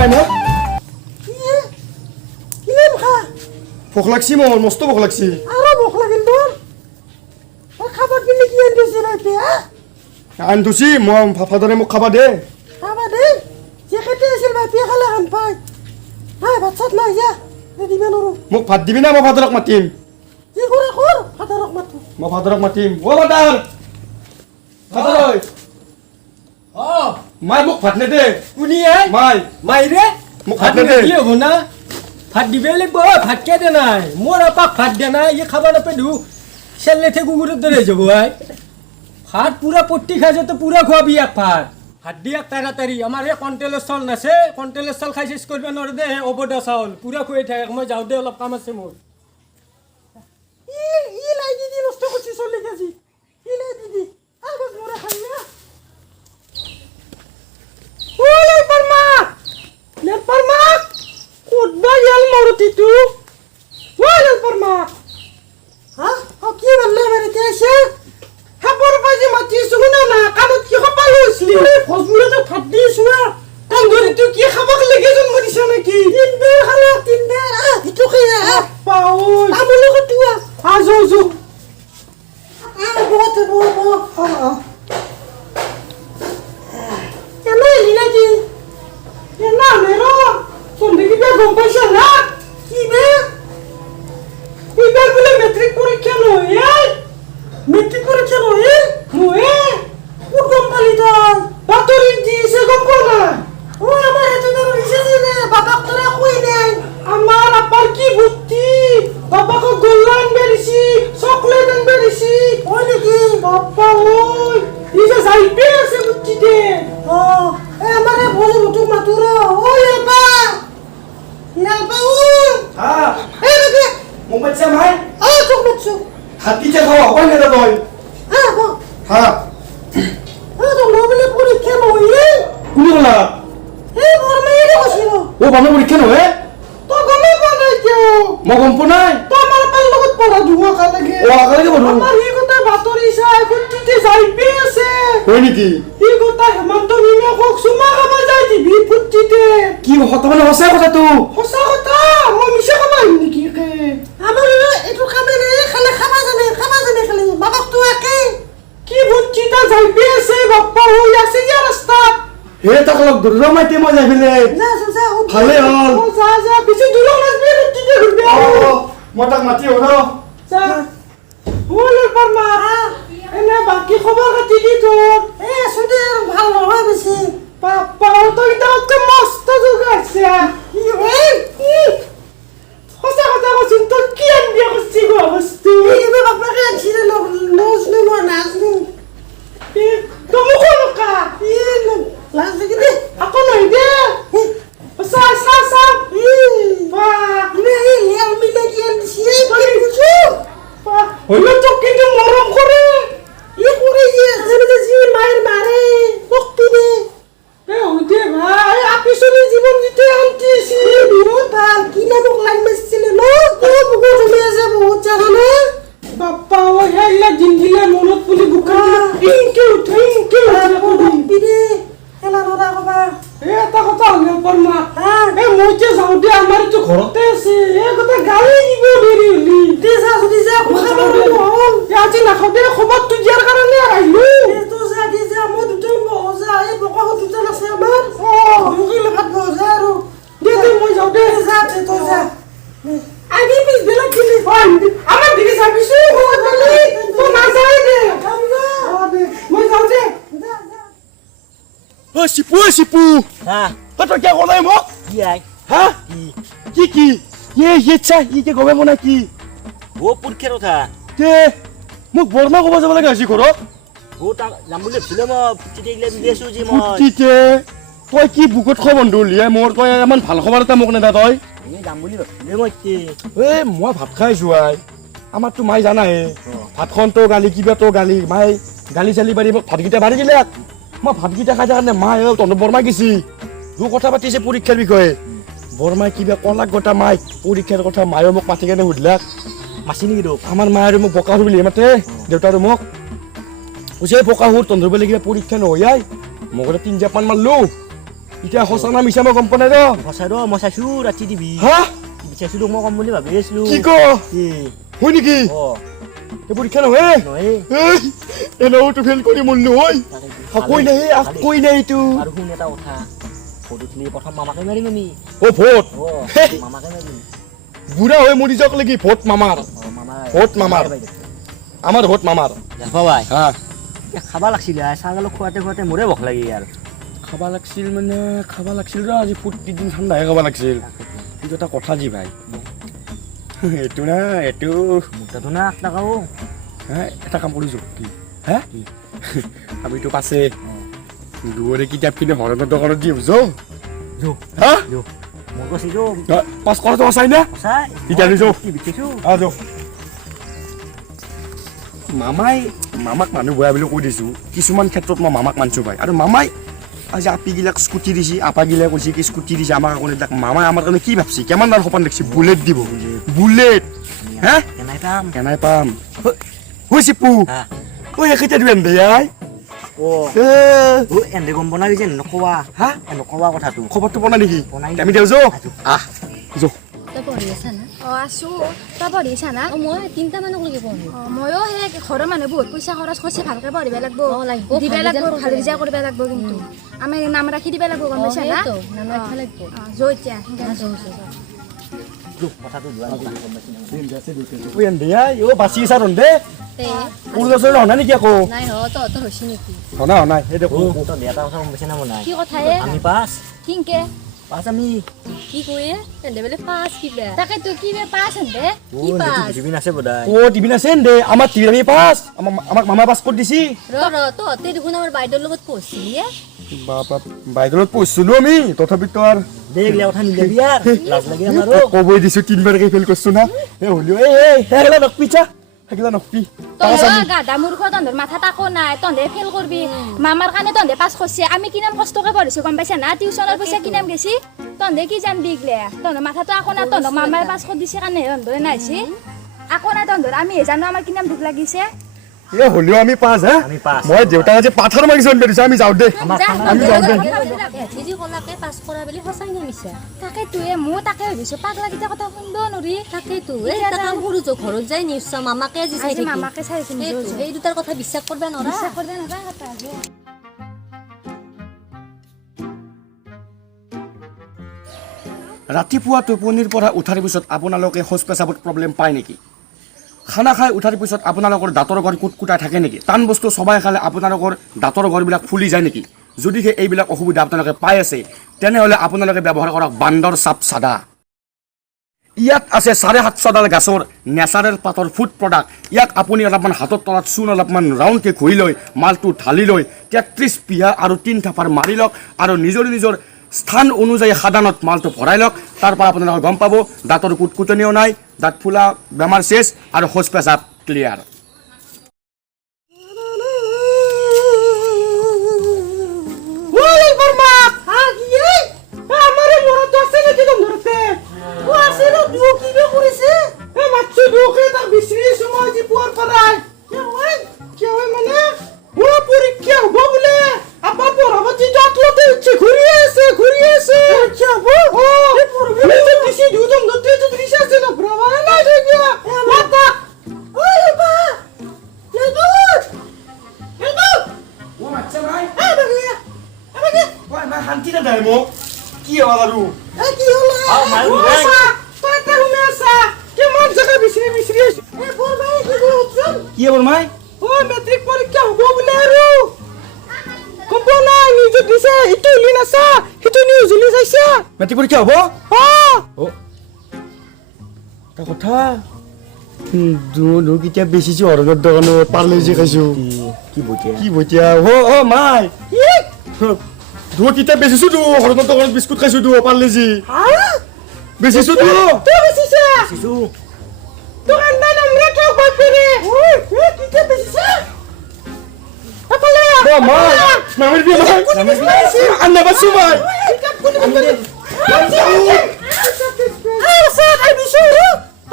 মাইনা কিলে খা ভোক লাগছি মোৰ মস্ত ভোক লাগছি আৰু ভোক লাগিল তোৰ খাবাৰ কিনে কি আনছিস না এতিয়া আনতুছি মই ফাদাৰে মোক খাবা দে খাবা দে যে খেতে আছিল বা এতিয়া খালে খান পাই হা ভাত চাত নাই যা দিবে নৰো মোক ভাত দিবি না মই ফাদাৰক মাতিম কি কৰে কৰ ফাদাৰক মাতো মই ফাদাৰক মাতিম অ ফাদাৰ ফাদাৰ ঐ মাই মোক ভাত নেদে কোনি মাই মাইরে মোক ভাত নেদে কি হব না ভাত দিবে লাগব ভাত কে দে নাই মোর আপাক ভাত দে নাই ই খাবার না পেডু সেলে থেকে গুগুর ধরে যাব ভাই ভাত পুরা পট্টি খাইছে তো পুরা খোয়াবি এক ভাত দিয়া তাড়াতাড়ি আমার এ কন্টেলের চাউল নাছে কন্টেলের চাউল খাই শেষ করবে নরে দে অবদা চাউল পুরা খুঁয়ে থাকে মই যাও দে অলপ কাম আছে মোর ই লাই দিদি নষ্ট করছিস চলে গেছি ই লাই দিদি আগত মোরে খাই না ওলে পরমা কুদবা ইয়াল মরতি তু ওলে পরমা হ্যাঁ কি বললে মেরে তেছে হাবর বাজি মাতি শুনা না কানত কি খপাল হইছলি ফজমুরে তো ভাত দিছু না তন্দুরি তুই কি খাবাক লাগে জন মরিছ নাকি তিন বে খালা তিন বে ইটো খাইয়া পাও আমলো কটুয়া আজো জো বহুত কেন এলি নাকি কেন মেরো তোর দেখি বে গম পাইছ না কি বে এবার বলে মেট্রিক পরীক্ষা নয় মেট্রিক পরীক্ষা নয় নয় কোন পালি তো বাতরি দিছে গম কো না ও আমার এত তো রিসেছে না বাবা তোরা কই নাই আমার আপার কি বুদ্ধি বাবাকে গোল্লান বেরিছি চকলেট আন বেরিছি ওই নাকি বাবা ওই ইসে যাইবে আছে বুদ্ধিতে ও আমারে বলে মুটু মাতুরা ওই বা লাবা ও হ্যাঁ এই রে মোক মাতছা মাই চোখ মুছু ভাত দিতে খাও অকল নেদে তই হ্যাঁ তো নবলে পরীক্ষা নয় কোনে কলা এই বরমাই রে বসিল ও বাবা পৰীক্ষা নহয় তো গমে পানাই কিয় মই গম পোৱা নাই তো আমার পাল লগত পড়া ধুয়া কা লাগে ও আগালেকে বলো আমার ই কথা বাতরি চাই বুদ্ধিতে যাইবে আছে হয় নেকি ই কথা হেমন্ত মিমে কক সুমা খাব যাই দিবি বুদ্ধিতে কি কথা মানে সঁচা কথাটো সঁচা কথা মই মিছা খাব আহিম নেকি কে আমার এটো খাবে রে খালে খাবা জানে খালি বাবাক তো একে কি বুদ্ধিতা যাইবে আছে বাপ্পা হই আছে ইয়া রাস্তা হে তাক লগ ধৰিব মাইতে মই যাই ফেলে যা ভালে হল যা বেশি দূর আসবে বুদ্ধিতে ঘুরবে মই তাক মাতি হল যা ওলে পরমা এনে বাকি খবর কাটি দি তো এ সুদে ভাল নহয় বেশি বাপ্পা তো এটা তো মস্ত জোগাছে সঁচা কথা কৈছিল তোৰ কি আনিয়া কৈছি গো বস্তু এইবে বাপাকে আনিছিলে নজনো মই নাজনো তুমি কোনকা লাজ লাগি দে আকৌ নাই দে সঁচা বা নে লিয়াল মিলে কি আনিছে কি বুঝো হইলো তো কিন্তু মৰম কৰে ই কৰে যে জি মাইৰ মাৰে বক্তি দে হইতে ভাই আপিছলি জীবন দিতে আনতিছি বিরোধ ভাল কিনা মোক লাইন মেছিল ন তো বুকু জমি আছে বহুত জাগানে বাপ্পা ও হেলা জিনগিলা মনত পুলি বুকা ইনকে উঠে বিদে হেলা নৰা কবা এটা কথা হলে পৰমা এ মইতে যাও দে আমাৰ তো ঘৰতে আছে এ কথা গালি দিব দেৰি হলি দে যা যদি যা খাব নহল আজি নাখাও দে খবৰ তুই দিয়াৰ কাৰণে আহিলো তো যা দি যা মই দুজন বজা এই বকা দুজন আছে আমাৰ মুগিলে ভাত বজা আৰু দে মই যাও দে যা তো যা আগে পিছ বেলা কিলি ফান আমার দিকে যাবিছো বহুত বলি তো না যাই দে মই যাও দে ও সিপু হ্যাঁ তই কিয় কলাই মোক কি আই হা কি ইচ্ছা কি গমে মনে কি ও পরীক্ষার কথা তে মোক বৰমা ক'ব যাব লাগে আজি ঘৰত ও যাম বুলি ভাবিছিলো মই পুটি দেখিলে বিদেছো যে মই ফুটিতে তই কি বুকত খবৰ বন্ধু উলিয়াই মোৰ তই ইমান ভাল খবৰ এটা মোক নেদা তই যাম বুলি ভাবিছিলো মই মই ভাত খাই যোৱাই আমাৰতো মাই জানাই ভাতখন তো গালি কিবা তো গালি মাই গালি চালি পাৰি মোক ভাতকেইটা বাঢ়ি দিলে মই ভাতকেইটা খাই কাৰণে মাই তহঁতৰ বৰমাই গেছি তোৰ কথা পাতিছে পৰীক্ষাৰ বিষয়ে বৰমাই কিবা কলাক গোটা মাই পৰীক্ষাৰ কথা মায়ে মোক মাতি কেনে সুধিলাক মাছি নেকি তো আমাৰ মায়ে আৰু মোক বোকা বুলি মাতে দেউতা আৰু মোক কৈছে বোকা সুৰ তহঁতৰ বোলে কিবা পৰীক্ষা নহয় মই বোলে 3 জাপান মাৰলো এতিয়া সঁচা না মিছা মই গম পোৱা নাই ৰ সঁচা ৰ মই চাইছো ৰাতি টিভি হা চাইছো তোক মই কম বুলি ভাবি আছিলো কি ক কি হয় নেকি অ এই পৰীক্ষা নহয় নহয় এনেওতো ফেল কৰি মন নহয় কৈ নাই কৈ নাই এইটো আৰু শুন এটা কথা ফটো তুলি প্ৰথম মামাকে মাৰিম আমি অ ভোট অ মামাকে মাৰিম বুঢ়া হৈ মৰি যাওক লাগি ভোট মামাৰ অ মামা ভোট মামাৰ আমাৰ ভোট মামাৰ দেখবা ভাই হা খাবা লাগছিলে চাহগালো খুৱাতে খুৱাতে মোৰে ভোক লাগি আৰু খাবা লাগছিল মানে খাবা লাগছিল ৰ আজি ফুটি দিন ঠাণ্ডাহে খাবা লাগছিল কিন্তু এটা কথা যি ভাই এইটো না এইটো মোটাটো না 8 টাকাও এটা কাম কৰিছোঁ কি হে আমিতো পাছে দুৱৰে কিতাপ কিনে হৰণৰ দোকানত দিম যাওঁ যো হা যো মই কৈছিলো পাছ কৰাটো সঁচাই নে চাই এতিয়া নিছোঁ কি বিচাৰিছো যাওঁ মামাক মানুহ বেয়া বুলি কৈ দিছোঁ কিছুমান ক্ষেত্ৰত মই মামাক মানিছোঁ ভাই আৰু মামাই আজি আপিগিলাক স্কুটি দিছে আপাগিলাই কৈছে কি স্কুটি দিছে আমাৰ কাৰণে এইবিলাক মামাই আমাৰ কাৰণে কি ভাবছি কিমান ডাঙৰ সপোন দেখিছে বুলেট দিব বুলেট হে কেনাই পাম ঐ চিপু হা ঐ কেতিয়া দিবেন দেয়াই ও এনে গম বনাবি যে নকবা হা নকবা কথাটো খবৰটো বনা নেকি বনাই আমি দেও যাওঁ আহ যাওঁ তই পঢ়ি আছা না আছোঁ তই পঢ়ি আছা না মই 3টা মানক লাগি পঢ়ো ময়ো সেই ঘৰৰ মানুহে বহুত পইচা খৰচ কৰিছে ভালকৈ পঢ়িব লাগিব লাগিব দিব লাগিব ভাল ৰিজাল্ট কৰিব লাগিব কিন্তু আমি নাম ৰাখি দিব লাগিব গম পাইছা না নাম ৰাখিব লাগিব যৌ এতিয়া কথাটো যোৱা ঐ দেয়াই ও বাচি আছা ৰন্ধে তে উৰুদছৰ হনা নেকি আকৌ নাই হ তহঁতৰ হৈছে নেকি হনা হনাই সেই দেখো তই বেটা কথা গম পাইছে না মই নাই কি কথা হে আমি পাছ কিংকে পাছ আমি কি কয়ে এনে বেলে পাঁচ কিবা তাকে তুই কি পাছ হেন্দে ও কি পাছ টিভি আছে বোধহয় ও টিভি আছে দে আমাৰ টিভি পাছ আমাক মামা পাছ কৰি দিছি তহঁতে দেখোন আমাৰ বাইদেউৰ লগত পঢ়িছিলি বাপা বাইদেউত পঢ়িছিলোঁ আমি তথাপিতো আৰু দেখিলে কথা নিলেবি আৰ লাজ লাগে আমাৰও কবই দিছোঁ 3বাৰকে ফেল কৰিছোঁ না হ'লেও সেইগিলা নকপি চা সেইগিলা নকপি তই গাধা মূৰ্খ তহঁতৰ মাথা তাকো নাই তহঁতে ফেল কৰবি মামাৰ কাৰণে তহঁতে পাছ কৰিছে আমি কিমান কষ্টকে পঢ়িছোঁ গম পাইছা না টিউচনৰ পইচা কিনাম গেছি তহঁতে কি জানবি এইগিলা তহঁতৰ মাথাটো আকৌ নাই তহঁতক মামাই পাছ কৰি দিছে কাৰণে তহঁতৰে নাইছি আকৌ নাই তহঁতৰ আমি জানো আমাৰ কিমান দুখ লাগিছে হ'লেও আমি পাছ হে আমি পাছ মই দেউতাক আজি পাথৰ মাৰিছোঁ দিছোঁ আমি যাওঁ দে আমি যাওঁ দে এথিজি কলাকে পাছ কৰা বুলি সঁচাই নে মিছা তাকে তুয়ে মই তাকে ভাবিছোঁ পাগলাকেইটা কথা শুনব নৰি তাকেইতো এটা কাম কৰোঁ তো ঘৰত যাই নিউজ চাম মামাকে আজি চাই আজি থাকিম মামাকে চাইছোঁ এই দুটাৰ কথা বিশ্বাস কৰিব নোৱাৰা বিশ্বাস কৰিব নাপায় কথা ৰাতিপুৱা টোপনিৰ পৰা উঠাৰ পিছত আপোনালোকে শৌচ পেচাবত প্ৰব্লেম পায় নেকি খানা খাই উঠাৰ পিছত আপোনালোকৰ দাঁতৰ ঘৰ কুটকুটাই থাকে নেকি টান বস্তু চবাই খালে আপোনালোকৰ দাঁতৰ ঘৰবিলাক ফুলি যায় নেকি যদিহে এইবিলাক অসুবিধা আপোনালোকে পাই আছে তেনেহ'লে আপোনালোকে ব্যৱহাৰ কৰক বান্দৰ চাপ চাদা ইয়াত আছে 750ডাল গাছৰ নেচাৰেল পাতৰ ফুড প্ৰডাক্ট ইয়াক আপুনি অলপমান হাতৰ তলত চূণ অলপমান ৰাউণ্ডকৈ ঘঁহি লৈ মালটো ঢালি লৈ 33 পিহা আৰু 3 থাপাৰ মাৰি লওক আৰু নিজৰ স্থান অনুযায়ী সাধাৰণত মালটো ভৰাই লওক তাৰ পৰা আপোনালোকে গম পাব দাঁতৰ কুটকুটনিও নাই দাঁত ফুলা বেমাৰ চেচ আৰু শৌচ পেচাব ক্লিয়াৰ আমারে মরত আছে নাকি তোমারতে ও আছে না দুও কি বে করেছে এ মাছু দুকে তার বিশ্রী সময় জি পুয়ার পারায় কি হয় মানে ও পরীক্ষা হবো বলে আপা পরবর্তী জাতলতে ইচ্ছে ঘুরিয়ে আছে কি হবো ও এ পরবর্তী তো বেশি দুদম দতে তো দৃশ্য আছে না ব্রাভা না দেখিয়া মাতা ওই বা ও মাচ্চা ভাই বাগিয়া ওই মা শান্তি না দেয় মোক কি হ'ল আৰু কি হলো তাতে হুমেসা কেমন জায়গা বিশ্রী এ বল ভাই কি বলছন কি হ'ল মাই ও মেট্রিক পরীক্ষা হবো বলে আৰু কব নাই নিউজ দিছে ইটো লিনাসা ইটো নিউজ লিনাসা মেট্ৰিক পৰীক্ষা হ'ব ও এটা কথা দুনো কেতিয়া বেচিছোঁ অৰণৰ দোকানত পাৰ্লে যে খাইছোঁ কি বটিয়া কি বতিয়া অ মাই দু কিতাপ বেচিছোঁ তো অৰণৰ দোকানত বিস্কুট খাইছোঁ তো পাৰ্লে যি বেচিছোঁ তো তো বেচিছে শিশু দোকানদার আমরা কেউ বাইরে ও কি কে বেচিছে আপলে অ মাই নামের বিয়ে মাই আন্না বাসু মাই কিতাব কোন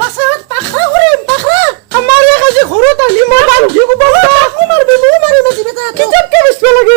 পাসাত পাখরা করে পাখরা আমার কাছে ঘরত আলি মার বান্ধি গো বাবা আমার বিমু মারি মাছি বেটা কিতাব কে বেচতে লাগে